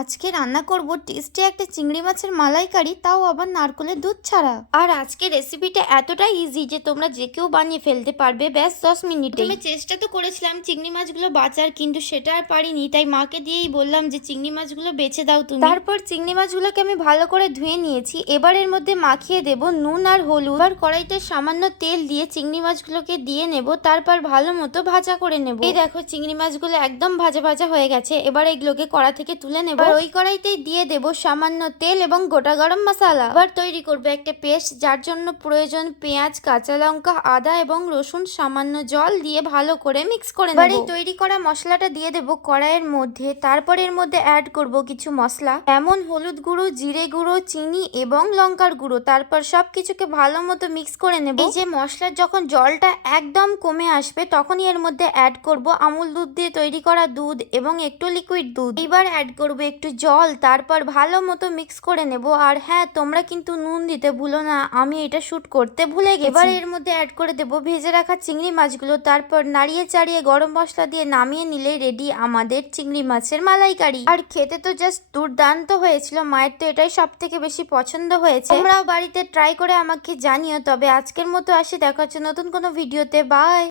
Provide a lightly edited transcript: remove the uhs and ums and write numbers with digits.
আজকে রান্না করব টেস্টি একটা চিংড়ি মাছের মালাইকারি, তাও আবার নারকেলের দুধ ছাড়া। আর আজকে রেসিপিটা এতটাই ইজি যে তোমরা যে কেউ বানিয়ে ফেলতে পারবে ব্যাস 10 মিনিটে। আমি চেষ্টা তো করেছিলাম চিংড়ি মাছগুলো বাঁচার, কিন্তু সেটা আর পারিনি, তাই মাকে দিয়েই বললাম যে চিংড়ি মাছগুলো বেছে দাও তুমি। তারপর চিংড়ি মাছগুলোকে আমি ভালো করে ধুয়ে নিয়েছি। এবার এর মধ্যে মাখিয়ে দেব নুন আর হলুদ। আর কড়াইতে সামান্য তেল দিয়ে চিংড়ি মাছগুলোকে দিয়ে নেব, তারপর ভালো মতো ভাজা করে নেব। এই দেখো চিংড়ি মাছগুলো একদম ভাজা ভাজা হয়ে গেছে। এবার এগুলোকে কড়া থেকে তুলে নেব। ওই কড়াইতেই দিয়ে দেব সামান্য তেল এবং গোটা গরম মশলা। এবার তৈরি করব একটা পেস্ট, যার জন্য প্রয়োজন পেঁয়াজ, কাঁচা লঙ্কা, আদা এবং রসুন, সামান্য জল দিয়ে ভালো করে মিক্স করে নেব। এই তৈরি করা মশলাটা দিয়ে দেব কড়াইয়ের মধ্যে। তারপর এর মধ্যে অ্যাড করব কিছু মশলা, যেমন হলুদ গুঁড়ো, জিরে গুঁড়ো, চিনি এবং লঙ্কার গুঁড়ো। তারপর সবকিছুকে ভালো মতো মিক্স করে নেব। এই যে মশলার যখন জলটা একদম কমে আসবে, তখনই এর মধ্যে অ্যাড করব আমুল দুধ দিয়ে তৈরি করা দুধ এবং একটু লিকুইড দুধ। এবার অ্যাড করব একটু জল, তারপর ভালো মতো মিক্স করে নেব। আর হ্যাঁ, তোমরা কিন্তু নুন দিতে ভুলো না, আমি এটা শুট করতে ভুলে গেছি। এবার এর মধ্যে অ্যাড করে দেব ভেজে রাখা চিংড়ি মাছগুলো। তারপর নাড়িয়ে চাড়িয়ে গরম মশলা দিয়ে নামিয়ে নিলে রেডি আমাদের চিংড়ি মাছের মালাইকারি। আর খেতে তো জাস্ট দুর্দান্ত হয়েছিল। মায়ের তো এটাই সব থেকে বেশি পছন্দ হয়েছে। তোমরাও বাড়িতে ট্রাই করে আমাকে জানিও। তবে আজকের মতো আসি, দেখা হচ্ছে নতুন কোনো ভিডিওতে। বাই।